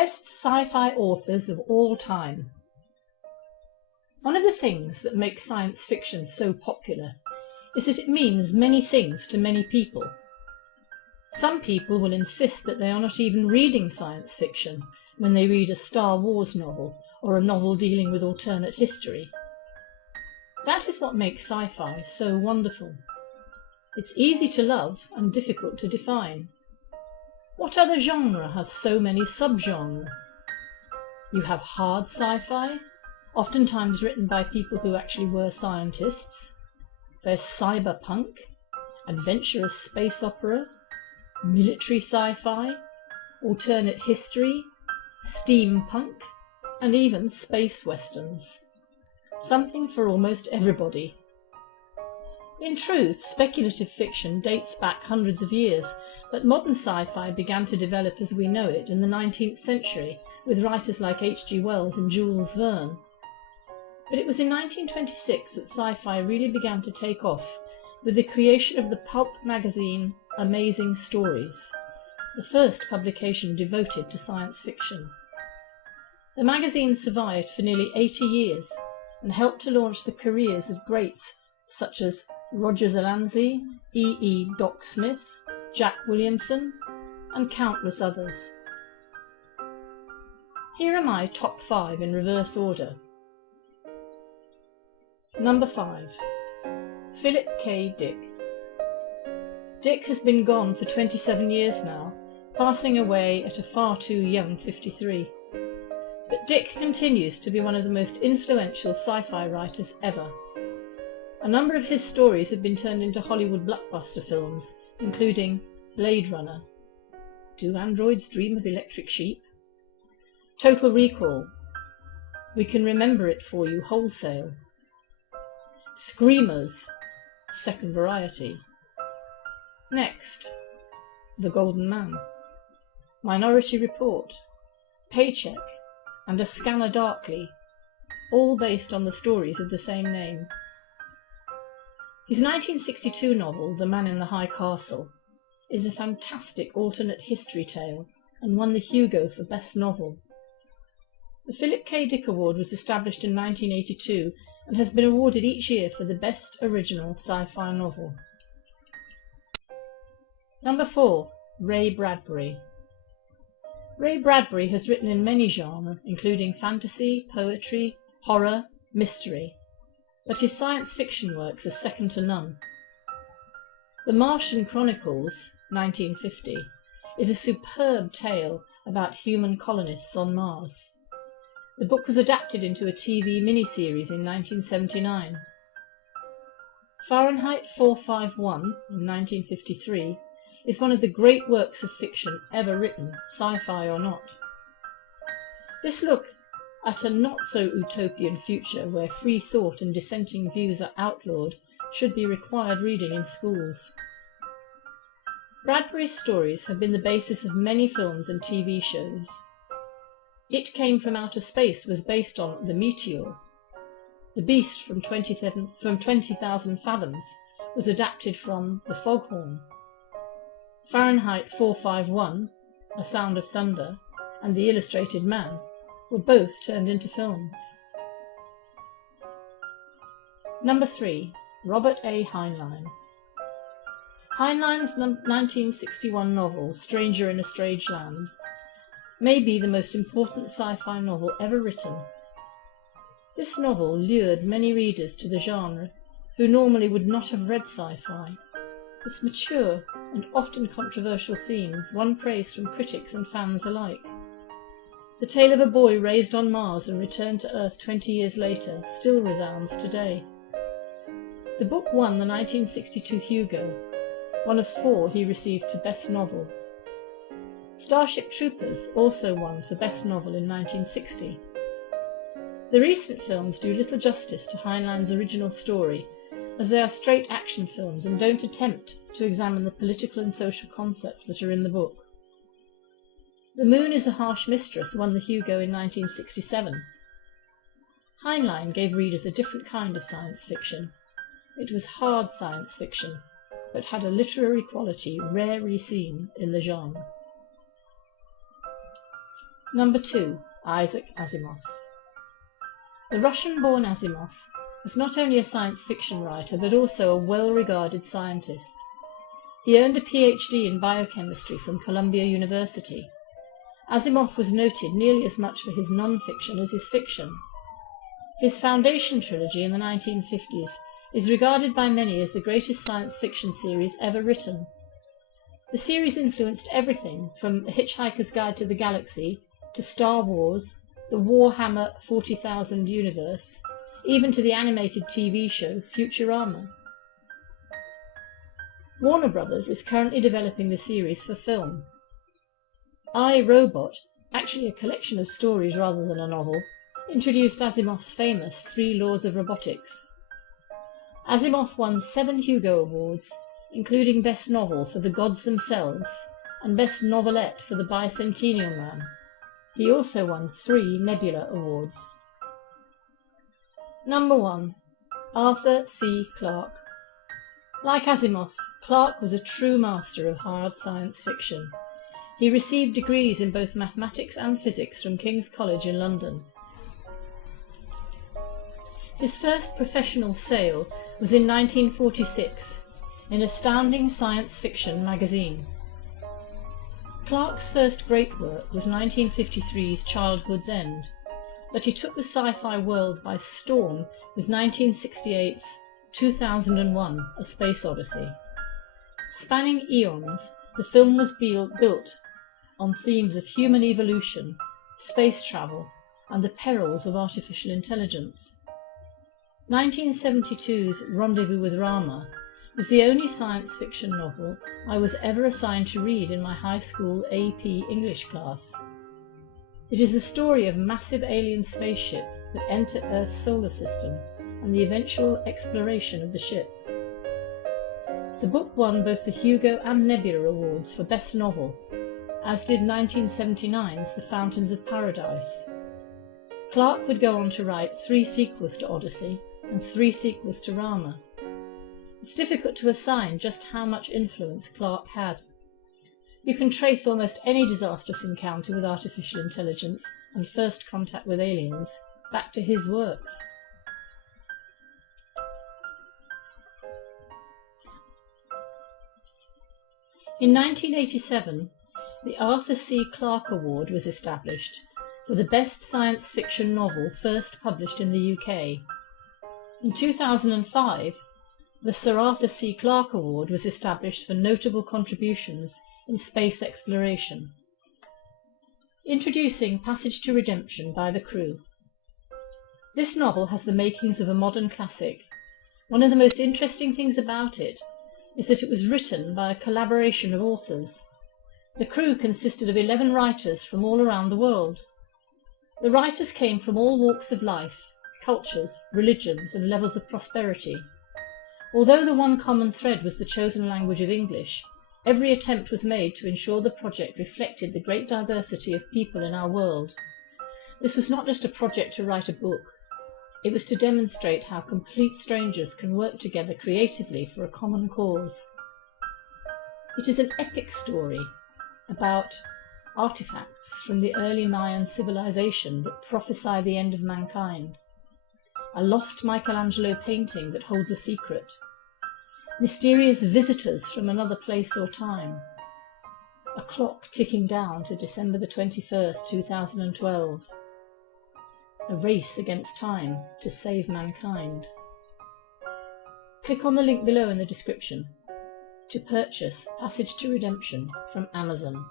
Best sci-fi authors of all time. One of the things that makes science fiction so popular is that it means many things to many people. Some people will insist that they are not even reading science fiction when they read a Star Wars novel or a novel dealing with alternate history. That is what makes sci-fi so wonderful. It's easy to love and difficult to define. What other genre has so many subgenres? You have hard sci-fi, oftentimes written by people who actually were scientists. There's cyberpunk, adventurous space opera, military sci-fi, alternate history, steampunk, and even space westerns. Something for almost everybody. In truth, speculative fiction dates back hundreds of years, but modern sci-fi began to develop as we know it in the 19th century with writers like H.G. Wells and Jules Verne. But it was in 1926 that sci-fi really began to take off with the creation of the pulp magazine Amazing Stories, the first publication devoted to science fiction. The magazine survived for nearly 80 years and helped to launch the careers of greats such as Roger Zelanzy, E. Doc Smith, Jack Williamson, and countless others. Here are my top 5 in reverse order. Number 5. Philip K. Dick. Dick has been gone for 27 years now, passing away at a far too young 53. But Dick continues to be one of the most influential sci-fi writers ever. A number of his stories have been turned into Hollywood blockbuster films, including Blade Runner, Do Androids Dream of Electric Sheep?, Total Recall, We Can Remember It For You Wholesale, Screamers, Second Variety, Next, The Golden Man, Minority Report, Paycheck, and A Scanner Darkly, all based on the stories of the same name. His 1962 novel, The Man in the High Castle, is a fantastic alternate history tale and won the Hugo for Best Novel. The Philip K. Dick Award was established in 1982 and has been awarded each year for the Best Original Sci-Fi Novel. Number 4. Ray Bradbury. Ray Bradbury has written in many genres, including fantasy, poetry, horror, mystery, but his science fiction works are second to none. The Martian Chronicles, 1950, is a superb tale about human colonists on Mars. The book was adapted into a TV miniseries in 1979. Fahrenheit 451, in 1953, is one of the great works of fiction ever written, sci-fi or not. This look at a not-so-utopian future where free thought and dissenting views are outlawed should be required reading in schools. Bradbury's stories have been the basis of many films and TV shows. It Came from Outer Space was based on The Meteor. The Beast from 20,000 Fathoms was adapted from The Foghorn. Fahrenheit 451, A Sound of Thunder, and The Illustrated Man were both turned into films. Number 3. Robert A. Heinlein. Heinlein's 1961 novel, Stranger in a Strange Land, may be the most important sci-fi novel ever written. This novel lured many readers to the genre who normally would not have read sci-fi. Its mature and often controversial themes won praise from critics and fans alike. The tale of a boy raised on Mars and returned to Earth 20 years later still resounds today. The book won the 1962 Hugo, one of 4 he received for Best Novel. Starship Troopers also won for Best Novel in 1960. The recent films do little justice to Heinlein's original story, as they are straight action films and don't attempt to examine the political and social concepts that are in the book. The Moon is a Harsh Mistress won the Hugo in 1967. Heinlein gave readers a different kind of science fiction. It was hard science fiction, but had a literary quality rarely seen in the genre. Number 2. Isaac Asimov. The Russian-born Asimov was not only a science fiction writer but also a well-regarded scientist. He earned a PhD in biochemistry from Columbia University. Asimov was noted nearly as much for his non-fiction as his fiction. His Foundation trilogy in the 1950s is regarded by many as the greatest science fiction series ever written. The series influenced everything from A Hitchhiker's Guide to the Galaxy to Star Wars, the Warhammer 40,000 universe, even to the animated TV show Futurama. Warner Brothers is currently developing the series for film. I, Robot, actually a collection of stories rather than a novel, introduced Asimov's famous 3 Laws of Robotics. Asimov won 7 Hugo Awards, including Best Novel for The Gods Themselves and Best Novelette for The Bicentennial Man. He also won 3 Nebula Awards. Number 1. Arthur C. Clarke. Like Asimov, Clarke was a true master of hard science fiction. He received degrees in both mathematics and physics from King's College in London. His first professional sale was in 1946 in Astounding Science Fiction magazine. Clarke's first great work was 1953's Childhood's End, but he took the sci-fi world by storm with 1968's 2001: A Space Odyssey. Spanning eons, the film was built on themes of human evolution, space travel, and the perils of artificial intelligence. 1972's Rendezvous with Rama was the only science fiction novel I was ever assigned to read in my high school AP English class. It is the story of massive alien spaceships that enter Earth's solar system and the eventual exploration of the ship. The book won both the Hugo and Nebula Awards for Best Novel, as did 1979's The Fountains of Paradise. Clarke would go on to write 3 sequels to Odyssey and 3 sequels to Rama. It's difficult to assign just how much influence Clarke had. You can trace almost any disastrous encounter with artificial intelligence and first contact with aliens back to his works. In 1987, the Arthur C. Clarke Award was established for the best science fiction novel first published in the UK. In 2005, the Sir Arthur C. Clarke Award was established for notable contributions in space exploration. Introducing Passage to Redemption by The Crew. This novel has the makings of a modern classic. One of the most interesting things about it is that it was written by a collaboration of authors. The crew consisted of 11 writers from all around the world. The writers came from all walks of life, cultures, religions, and levels of prosperity. Although the one common thread was the chosen language of English, every attempt was made to ensure the project reflected the great diversity of people in our world. This was not just a project to write a book. It was to demonstrate how complete strangers can work together creatively for a common cause. It is an epic story about artifacts from the early Mayan civilization that prophesy the end of mankind, a lost Michelangelo painting that holds a secret, mysterious visitors from another place or time, a clock ticking down to December the 21st, 2012, a race against time to save mankind. Click on the link below in the description to purchase Passage to Redemption from Amazon.